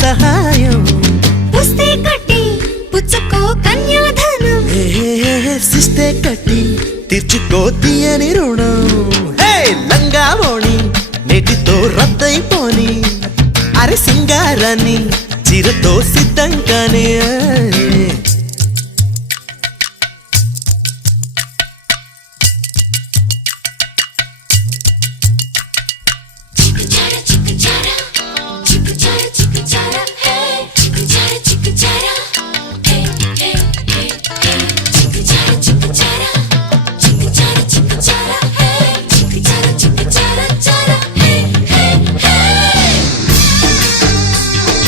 సహాయం పుస్తే కట్టి పుచ్చుకో కన్యాధనం సిస్తే కట్టి తీర్చుకో తీయని రుణం హే లంగావోణి నేటితో రద్దయిపోని అరే సింగారాన్ని చీరతో సిద్ధంగానే